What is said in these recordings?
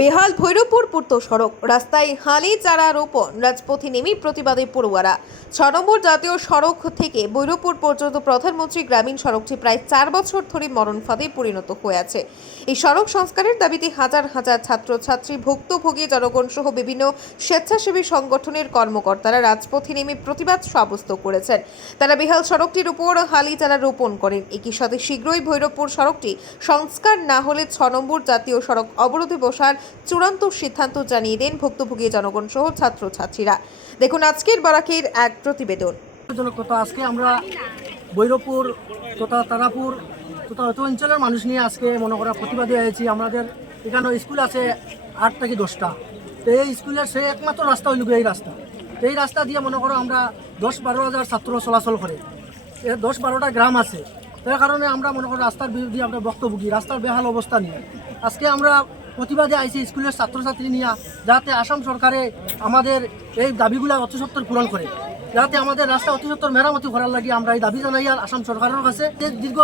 বেহাল ভৈরবপুর পূর্ত সড়ক রাস্তায় হালি চারা রোপণ রাজপথে নেমে প্রতিবাদে পড়ুয়ারা 6 নম্বর জাতীয় সড়ক থেকে ভৈরবপুর পর্যন্ত প্রধানমন্ত্রী গ্রামীণ সড়কটি প্রায় 4 বছর ধরে মরণ ফাঁদে পরিণত হয়ে আছে। এই সড়ক সংস্কারের দাবিতে হাজার হাজার ছাত্রছাত্রী ভুক্তভোগী জনগণ সহ বিভিন্ন স্বেচ্ছাসেবী সংগঠনের কর্মকর্তারা রাজপথে নেমে প্রতিবাদ সাব্যস্ত করেছেন। তারা বেহাল সড়কটির উপর হালি চারা রোপণ করেন। একই সাথে শীঘ্রই ভৈরবপুর সড়কটি সংস্কার না হলে 6 নম্বর জাতীয় সড়ক অবরোধে বসার চূড়ান্ত সিদ্ধান্ত জানিয়ে দেন ভুক্তভোগী জনগণ সহ ছাত্রছাত্রীরা। দেখুন আজকের বারাকের এক প্রতিবেদন। আজকে আমরা ভৈরবপুর তথা তারাপুর তথা অত অঞ্চলের মানুষ নিয়ে আজকে মনে করা প্রতিবাদী হয়েছি। আমাদের এখানে স্কুল আছে 8 থেকে 10টা। তো এই স্কুলের সেই একমাত্র রাস্তা হইল এই রাস্তা। তো এই রাস্তা দিয়ে মনে করো আমরা 10-12 হাজার ছাত্র চলাচল করে, 10-12টা গ্রাম আছে। তার কারণে আমরা মনে করি রাস্তার বিরুদ্ধে আমরা বক্তব্যী রাস্তার বেহাল অবস্থা নিয়ে আজকে আমরা প্রতিবাদে আইছি স্কুলের ছাত্রছাত্রী নিয়ে, যাতে আসাম সরকারে আমাদের এই দাবিগুলো অতি সত্বর পূরণ করে, যাতে আমাদের রাস্তা অতি সত্বর মেরামতি করার লাগে আমরা এই দাবি জানাই। আর আসাম সরকারের কাছে দীর্ঘ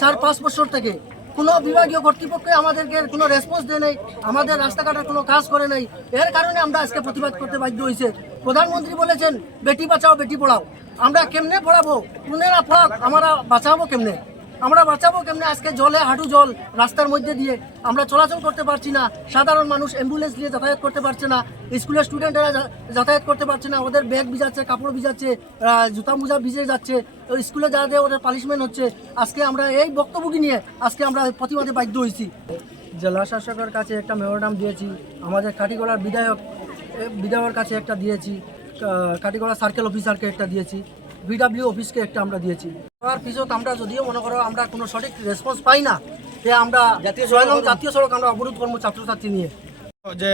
4-5 বছর থেকে কোনো বিভাগীয় কর্তৃপক্ষ আমাদেরকে কোনো রেসপন্স দেয় নাই, আমাদের রাস্তাঘাটের কোনো কাজ করে নাই। এর কারণে আমরা আজকে প্রতিবাদ করতে বাধ্য হয়েছে। প্রধানমন্ত্রী বলেছেন বেটি বাঁচাও বেটি পড়াও, আমরা কেমনে পড়াবো, পুনেরা পড়াক, আমরা বাঁচাবো কেমনে, আজকে জলে হাঁটু জল রাস্তার মধ্যে দিয়ে আমরা চলাচল করতে পারছি না। সাধারণ মানুষ অ্যাম্বুলেন্স নিয়ে যাতায়াত করতে পারছে না, স্কুলের স্টুডেন্টরা যাতায়াত করতে পারছে না, ওদের ব্যাগ ভিজাচ্ছে, কাপড় ভিজাচ্ছে, জুতা মোজা ভিজে যাচ্ছে, স্কুলে যাওয়া ওদের পানিশমেন্ট হচ্ছে। আজকে আমরা এই বক্তব্য নিয়ে আজকে আমরা প্রতিবাদে বাধ্য হয়েছি। জেলা শাসকের কাছে একটা মেমোরান্ডাম দিয়েছি, আমাদের কাটিগড়ার বিধায়কের কাছে একটা দিয়েছি, কাটিগড়া সার্কেল অফিসারকে একটা দিয়েছি, বিডব্লিউ অফিসকে একটা আমরা দিয়েছি। তার পিছত আমরা যদিও মনে করো আমরা কোনো সঠিক রেসপন্স পাই না, যে আমরা জাতীয় সড়ক আমরা অবরোধ করবো ছাত্রছাত্রী নিয়ে। যে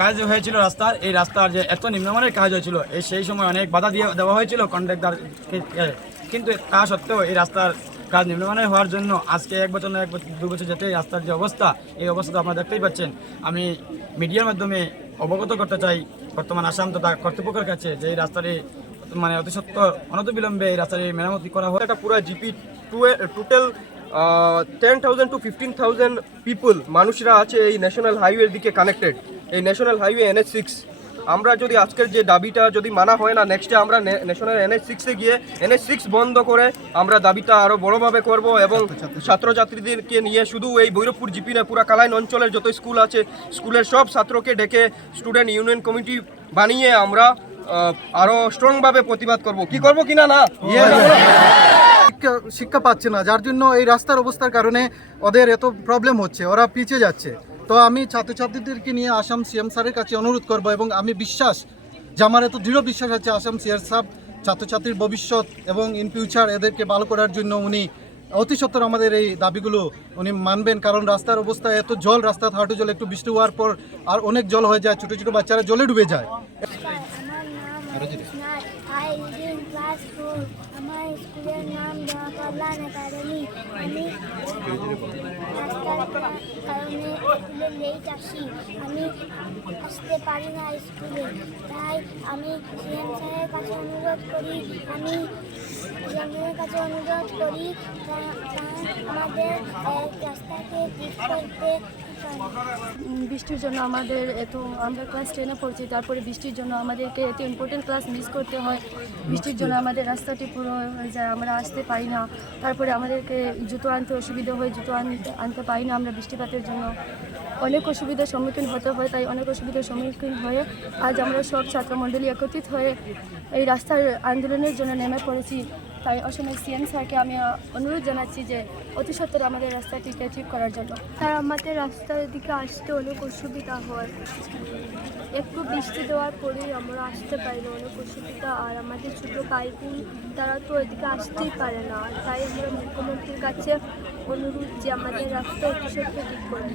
কাজ হয়েছিল রাস্তার, এই রাস্তার যে এত নিম্নমানের কাজ হয়েছিল, সেই সময় অনেক বাধা দেওয়া হয়েছিল কন্ট্রাক্টরকে, কিন্তু তা সত্ত্বেও এই রাস্তার কাজ নিম্নমানের হওয়ার জন্য আজকে 1 বছর না 2 বছর যেতে এই রাস্তার যে অবস্থা, এই অবস্থা আপনারা দেখতেই পাচ্ছেন। আমি মিডিয়ার মাধ্যমে অবগত করতে চাই বর্তমান আসাম তথা কর্তৃপক্ষের কাছে যে এই রাস্তাটি অতি সত্বর অনতিবিলম্বে এই রাস্তাটি মেরামতি করা হয়। একটা পুরো জিপি টোটাল 10,000 to 15,000 পিপল মানুষরা আছে এই ন্যাশনাল হাইওয়ের দিকে কানেক্টেড। এই ন্যাশনাল হাইওয়ে NH6, আমরা যদি আজকের যে দাবিটা যদি মানা হয় না, নেক্সটে আমরা ন্যাশনাল NH6-এ গিয়ে NH6 বন্ধ করে আমরা দাবিটা আরও বড়োভাবে করব এবং ছাত্রছাত্রীদেরকে নিয়ে শুধু এই ভৈরবপুর জিপি না, পুরা কালাইন অঞ্চলের যত স্কুল আছে স্কুলের সব ছাত্রকে ডেকে স্টুডেন্ট ইউনিয়ন কমিটি বানিয়ে আমরা আরো স্ট্রং ভাবে প্রতিবাদ করব। কি করব কিনা না শিক্ষা পাচ্ছে না, যার জন্য এই রাস্তার অবস্থার কারণে ওদের এত প্রবলেম হচ্ছে, ওরা পিছিয়ে যাচ্ছে। তো আমি ছাত্রছাত্রীদেরকে নিয়ে আসাম সিএম স্যারের কাছে অনুরোধ করব এবং আমি বিশ্বাস যে আমার এত দৃঢ় বিশ্বাস আছে আসাম সিএম সাহেব ছাত্রছাত্রীর ভবিষ্যৎ এবং ইন ফিউচার এদেরকে ভালো করার জন্য উনি অতি সত্বর আমাদের এই দাবিগুলো উনি মানবেন। কারণ রাস্তার অবস্থা এত জল, রাস্তা হাঁটু জল, একটু বৃষ্টি হওয়ার পর আর অনেক জল হয়ে যায়, ছোটো ছোটো বাচ্চারা জলে ডুবে যায়। আমার স্কুলের নাম কল্যাণ একাডেমি। আমি রাস্তার কারণে স্কুলে লেট আসি, আমি আসতে পারি না স্কুলে। তাই আমি সিএম স্যারের কাছে অনুরোধ করি, আমাদের রাস্তাকে ঠিক করতে। বৃষ্টির জন্য আমাদের আমরা ক্লাস 10-এ পড়ছি, তারপরে বৃষ্টির জন্য আমাদেরকে এত ইম্পর্টেন্ট ক্লাস মিস করতে হয়। বৃষ্টির জন্য আমাদের রাস্তাটি পুরো হয়ে যায়, আমরা আসতে পারি না। তারপরে আমাদেরকে জুতো আনতে অসুবিধা হয়, জুতো আনতে পারি না আমরা বৃষ্টিপাতের জন্য। অনেক অসুবিধার সম্মুখীন হতে হয়, তাই অনেক অসুবিধার সম্মুখীন হয়ে আজ আমরা সব ছাত্রমণ্ডলী একত্রিত হয়ে এই রাস্তার আন্দোলনের জন্য নেমে পড়েছি। তাই অসমের সিএম স্যারকে আমি অনুরোধ জানাচ্ছি যে অতি সত্বর আমাদের রাস্তাটিকে ঠিক করার জন্য। তার আমাদের রাস্তার দিকে আসতে অনেক অসুবিধা হয়, একটু বৃষ্টি দেওয়ার পরেই আমরা আসতে পারি না, অনেক অসুবিধা। আর আমাদের ছোটো ভাই বোন তারা তো এদিকে আসতেই পারে না, তাই আমরা মুখ্যমন্ত্রীর কাছে অনুরোধ যে আমাদের রাস্তা অতি সত্বর ঠিক করে।